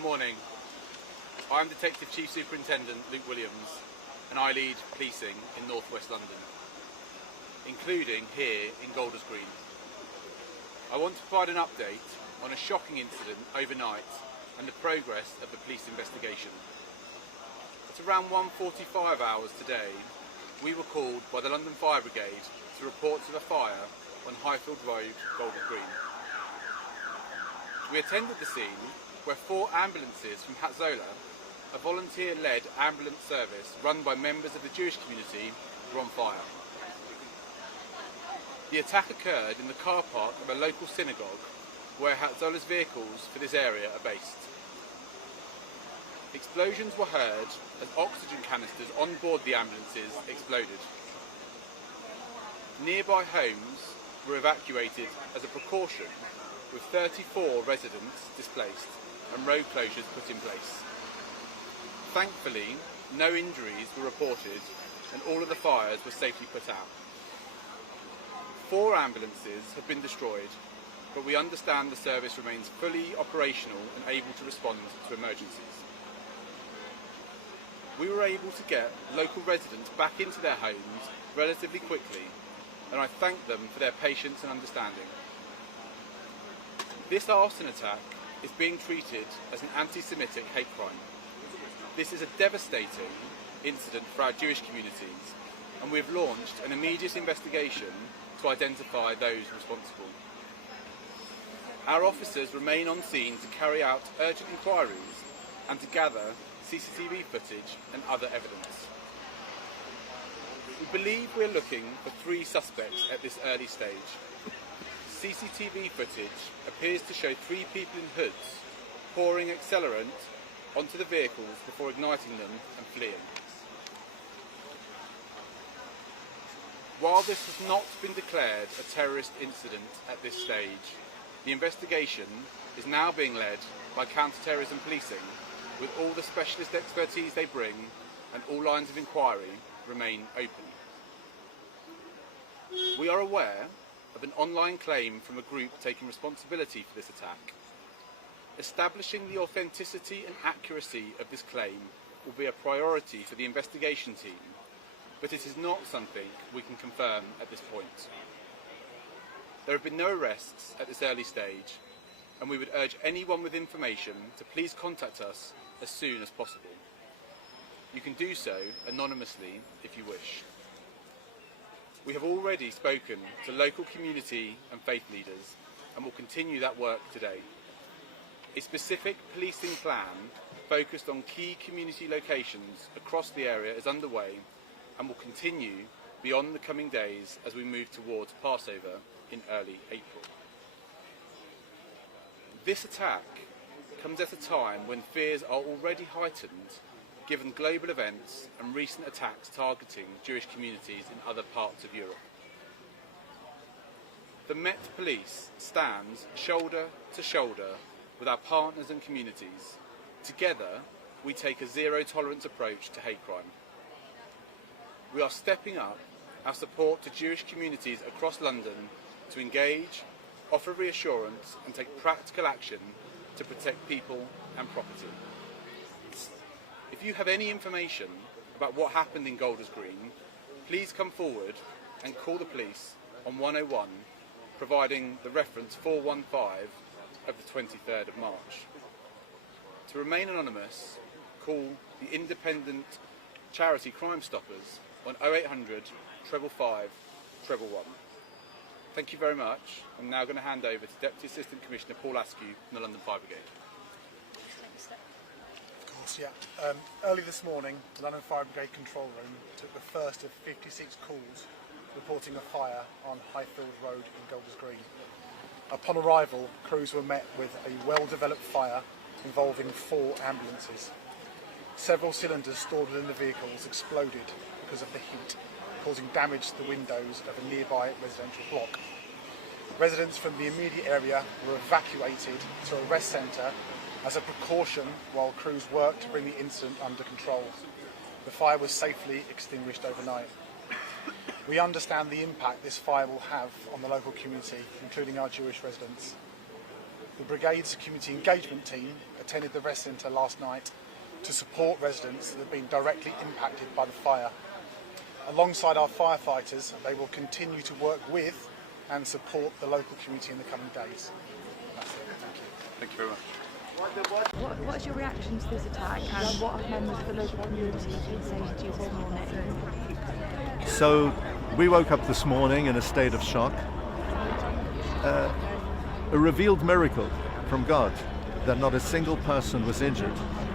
Good morning. I'm Detective Chief Superintendent Luke Williams and I lead policing in North West London, including here in Golders Green. I want to provide an update on a shocking incident overnight and the progress of the police investigation. At around 1:45 hours today, we were called by the London Fire Brigade to report of a fire on Highfield Road, Golders Green. We attended the scene where 4 ambulances from Hatzola, a volunteer-led ambulance service run by members of the Jewish community, were on fire. The attack occurred in the car park of a local synagogue where Hatzola's vehicles for this area are based. Explosions were heard as oxygen canisters on board the ambulances exploded. Nearby homes were evacuated as a precaution, with 34 residents displaced and road closures put in place. Thankfully, no injuries were reported and all of the fires were safely put out. 4 ambulances have been destroyed, but we understand the service remains fully operational and able to respond to emergencies. We were able to get local residents back into their homes relatively quickly, and I thank them for their patience and understanding. This arson attack is being treated as an anti-Semitic hate crime. This is a devastating incident for our Jewish communities, and we've launched an immediate investigation to identify those responsible. Our officers remain on scene to carry out urgent inquiries and to gather CCTV footage and other evidence. We believe we're looking for 3 suspects at this early stage. CCTV footage appears to show 3 people in hoods pouring accelerant onto the vehicles before igniting them and fleeing. While this has not been declared a terrorist incident at this stage, the investigation is now being led by counter-terrorism policing, with all the specialist expertise they bring and all lines of inquiry remain open. We are aware of an online claim from a group taking responsibility for this attack. Establishing the authenticity and accuracy of this claim will be a priority for the investigation team, but it is not something we can confirm at this point. There have been no arrests at this early stage, and we would urge anyone with information to please contact us as soon as possible. You can do so anonymously if you wish. We have already spoken to local community and faith leaders and will continue that work today. A specific policing plan focused on key community locations across the area is underway and will continue beyond the coming days as we move towards Passover in early April. This attack comes at a time when fears are already heightened given global events and recent attacks targeting Jewish communities in other parts of Europe. The Met Police stands shoulder to shoulder with our partners and communities. Together, we take a zero-tolerance approach to hate crime. We are stepping up our support to Jewish communities across London to engage, offer reassurance and take practical action to protect people and property. If you have any information about what happened in Golders Green, please come forward and call the police on 101, providing the reference 415 of the 23rd of March. To remain anonymous, call the independent charity Crime Stoppers on 0800 555 111. Thank you very much. I'm now going to hand over to Deputy Assistant Commissioner Paul Askew from the London Fire Brigade. Early this morning, the London Fire Brigade control room took the first of 56 calls reporting a fire on Highfield Road in Golders Green. Upon arrival, crews were met with a well-developed fire involving 4 ambulances. Several cylinders stored within the vehicles exploded because of the heat, causing damage to the windows of a nearby residential block. Residents from the immediate area were evacuated to a rest centre as a precaution while crews worked to bring the incident under control. The fire was safely extinguished overnight. We understand the impact this fire will have on the local community, including our Jewish residents. The brigade's community engagement team attended the rest centre last night to support residents that have been directly impacted by the fire. Alongside our firefighters, they will continue to work with and support the local community in the coming days. That's it. Thank you. Thank you very much. What's your reaction to this attack, and what have members of the local community been saying to you this morning? So we woke up this morning in a state of shock. A revealed miracle from God that not a single person was injured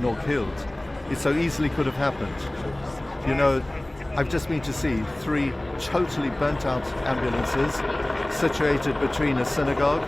nor killed. It so easily could have happened. You know, I've just been to see 3 totally burnt out ambulances situated between a synagogue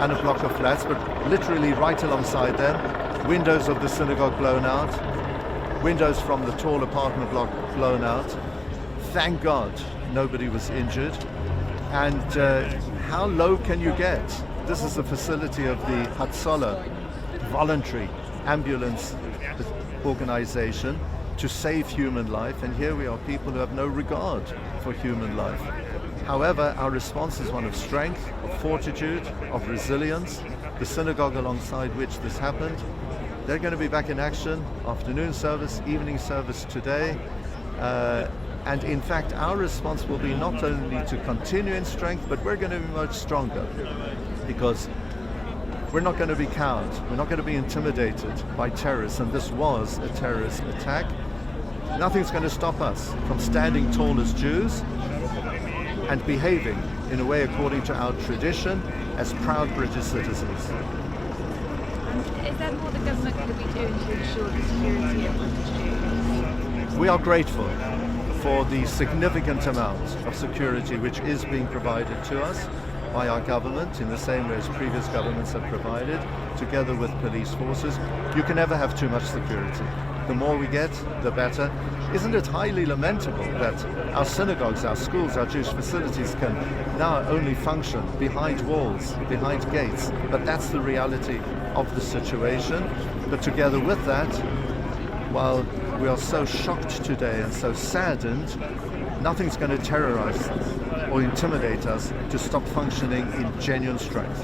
and a block of flats, but literally right alongside them. Windows of the synagogue blown out, windows from the tall apartment block blown out. Thank God nobody was injured. And how low can you get? This is a facility of the Hatzalah, voluntary ambulance organization to save human life, and here we are, people who have no regard for human life. However, our response is one of strength, of fortitude, of resilience. The synagogue alongside which this happened, they're going to be back in action, afternoon service, evening service today. And in fact, our response will be not only to continue in strength, but we're going to be much stronger, because we're not going to be cowed. We're not going to be intimidated by terrorists, and this was a terrorist attack. Nothing's going to stop us from standing tall as Jews and behaving in a way according to our tradition as proud British citizens. Is there more the government could be doing to ensure the security of British Jews? We are grateful for the significant amount of security which is being provided to us by our government in the same way as previous governments have provided, together with police forces. You can never have too much security. The more we get, the better. Isn't it highly lamentable that our synagogues, our schools, our Jewish facilities can now only function behind walls, behind gates? But that's the reality of the situation. But together with that, while we are so shocked today and so saddened, nothing's going to terrorize us or intimidate us to stop functioning in genuine strength.